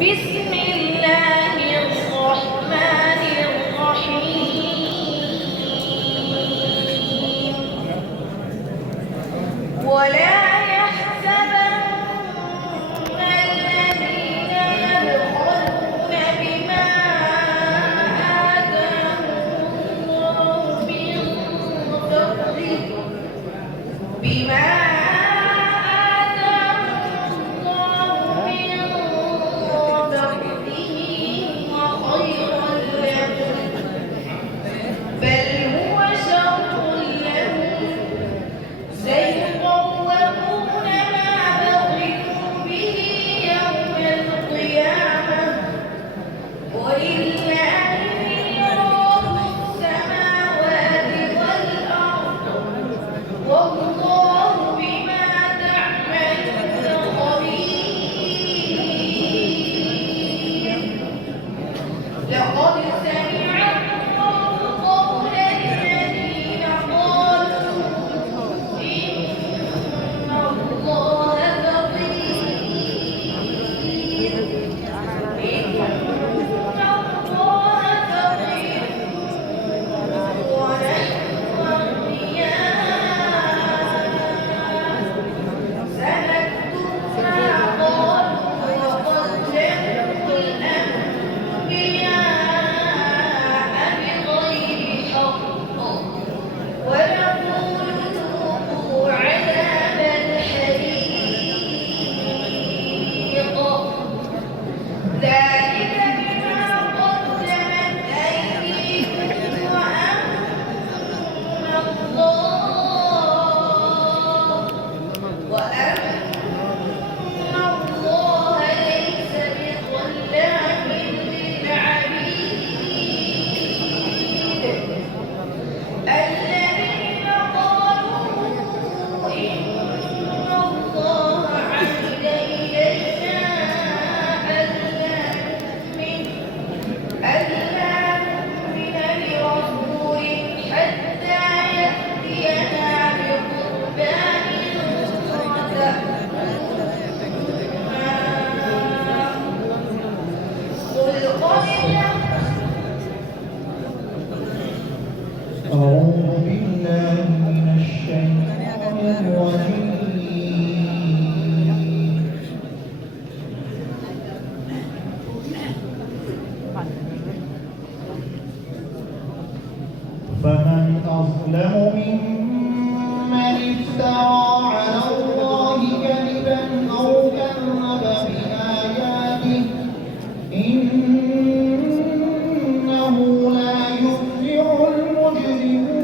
بسم الله الرحمن الرحيم ولا يحسبن الذين يبخلون بما آتاهم الله من فضله بل هو شر لهم سيطوقون ما بخلوا به يوم القيامة ولله ميراث السماوات والأرض والله بما تعملون خبير لقد سمع الله قول الذين قالوا إن الله فقير ونحن أغنياء سنكتب ما قالوا وقدموا الأنبياء بغير حق ونقول ذوقوا عذاب الحريق ذلك بما قدمت أيديكم وأن الله ليس بظلام للعبيد الذين قالوا إن الله عهد إلينا ألا نؤمن لرسول حتى يأتينا بقربان قل قد أعوذ بالله من الشيطان الرجيم فمن أظلم ممن افترى على الله كذبا أو كذب بآياته إنه لا يفلح المجرمون.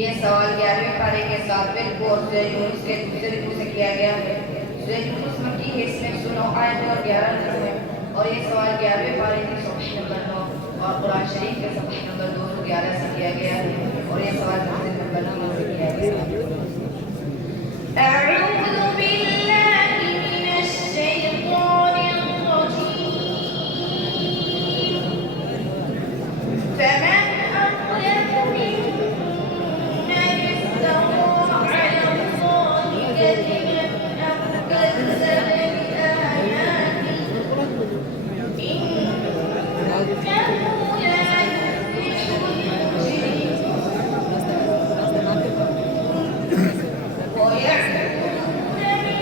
ये सवाल 11वें पारे के 7वें को और सूरह यूनुस के दूसरे रुकू से किया गया है। सूरह यूनुस मक्की है, इसमें 9 आयतें और 11 रुकू हैं और ये सवाल 11वें पारे की सफ़ह नंबर 9 और कुरान शरीफ के सफ़ह नंबर 211 से किया गया है और ये सवाल मंजिल नंबर 3 से किया गया है। أعوذ بالله من الشيطان الرجيم فمن أظلم ممن افترى على الله كذبا أو كذب بآياته إنه لا يفلح المجرمون ويعبدون من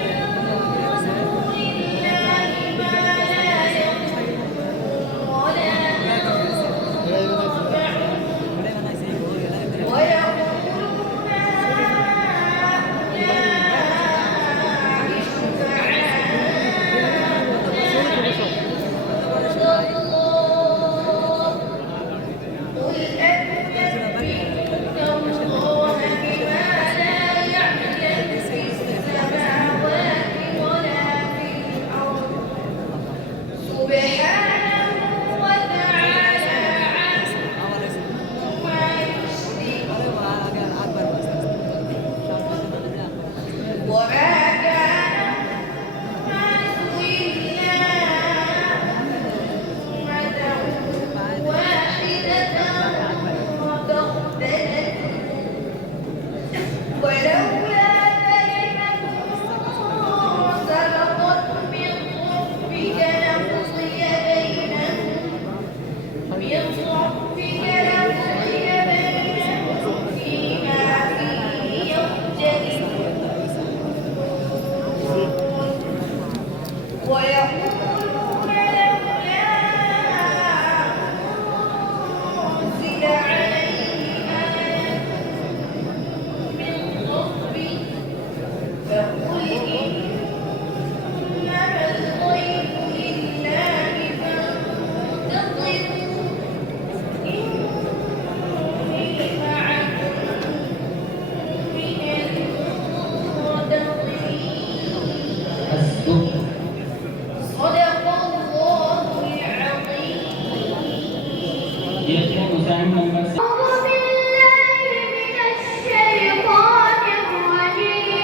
أن المسيح أعوذ بالله من الشيطان الرجيم.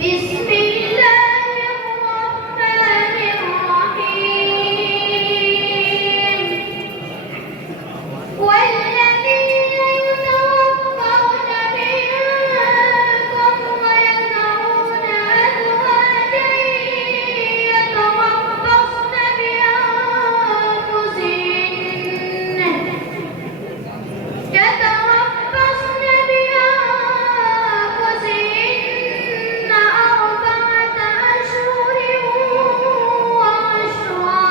بسم الله الرحمن الرحيم. والذين يتوفون منكم ويذرون أزواجا يتربصن بأنفسهن أربعة أشهر وعشرا،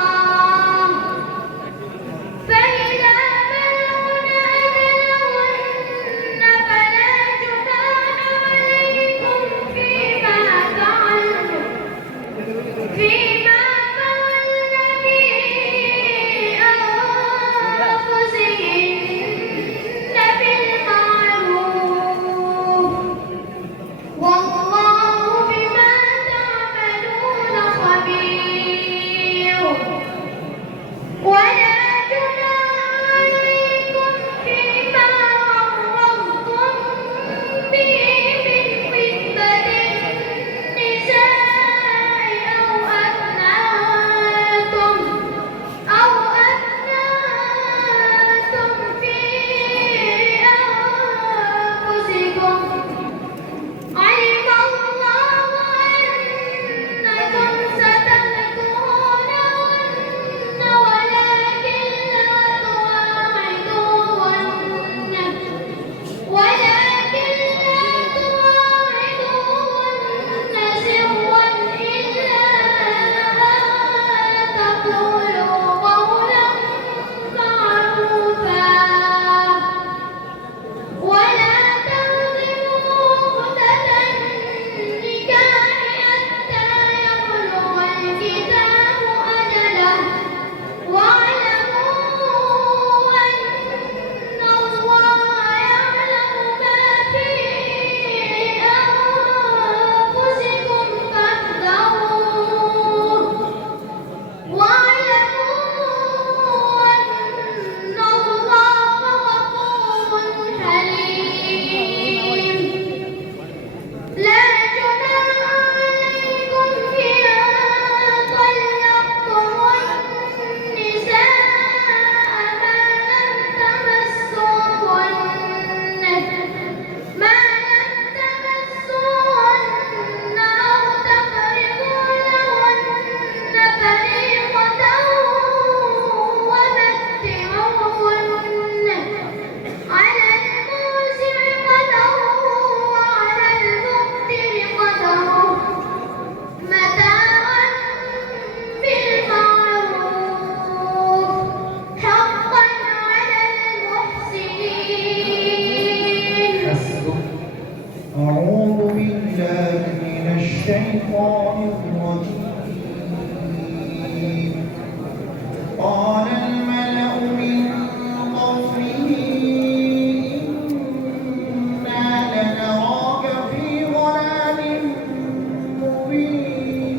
فإذا بلغن أجلهن فلا جناح عليكم فيما فعلن في أنفسهن بالمعروف، والله بما تعملون خبير. ولا جناح عليكم فيما عرضتم به من خطبة النساء أو أكننتم في أنفسكم. علم الله أنكم ستذكرونهن ولكن لا تواعدوهن سرا إلا أن تقولوا قولا معروفا. ولا تنظروا عقدة النكاح حتى يبلغ الكتاب أجله، واعلموا أن الله يعلم ما في أنفسكم فاحذروه، واعلموا أن الله غفور حليم. لا جناح عليكم إذا طلقتم النساء ما لم تمسوهن أو تفرضوا لهن فريضة، ومتعوهن على الموسع قدره وعلى المقتر قدره متاعا بالمعروف، حقا على المحسنين. حسبك. أعوذ بالله من الشيطان الرجيم. قال الملأ من قومه إنا لنراك في ضلال مبين.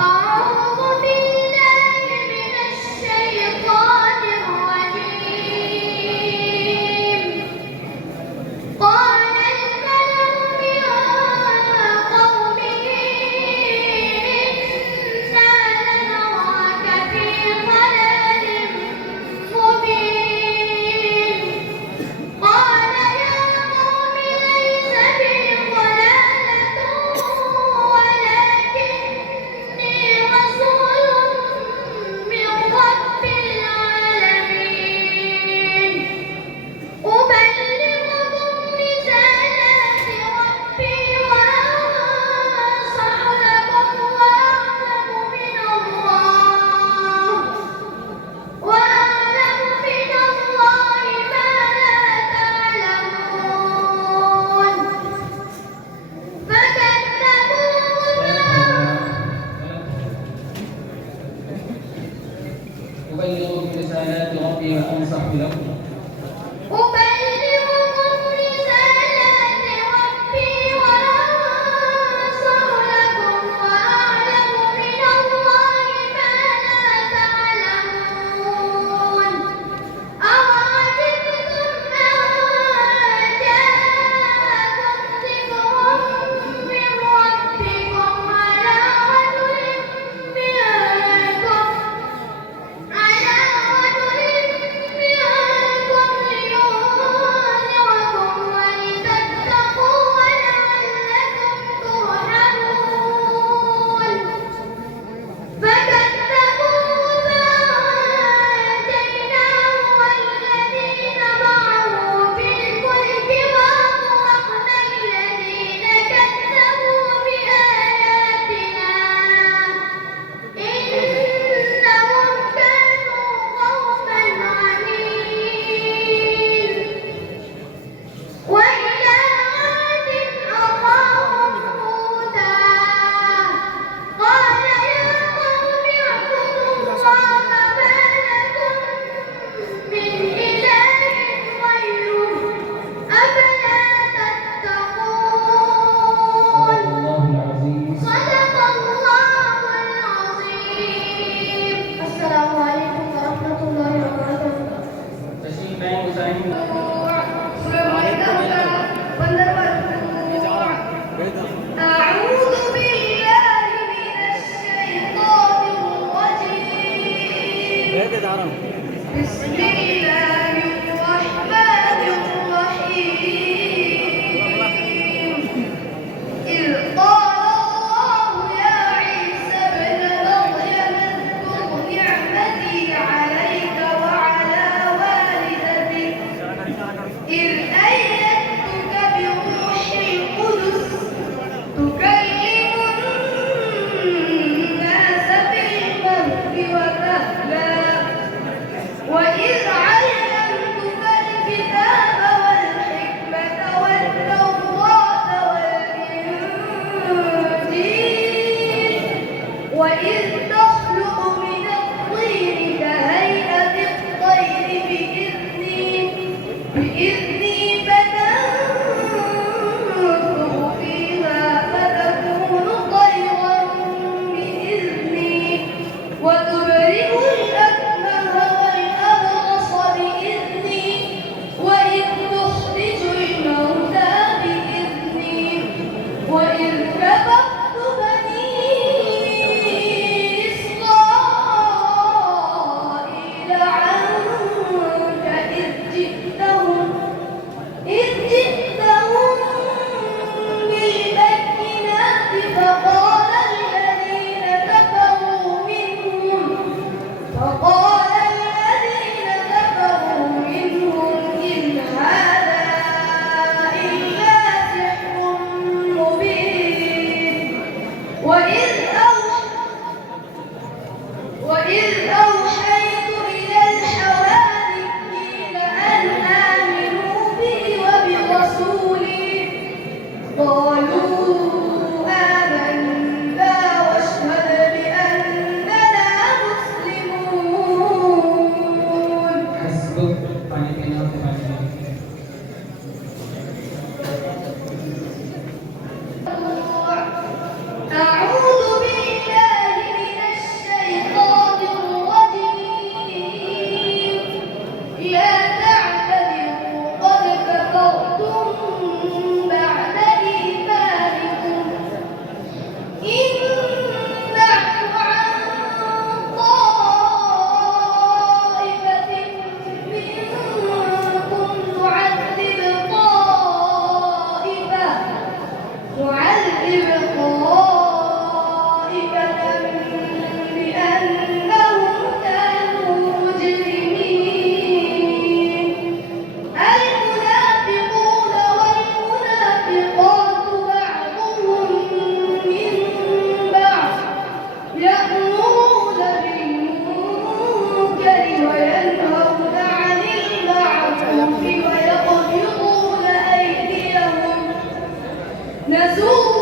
أعوذ بالله من الشيطان الرجيم. قال الملأ من قومه الإبقاء بأنهم كانوا مجرمين المنافقون والمنافقات بعضهم من بعض يأمرون بالمنكر وينهون عن المعروف ويقبضون أيديهم نسوا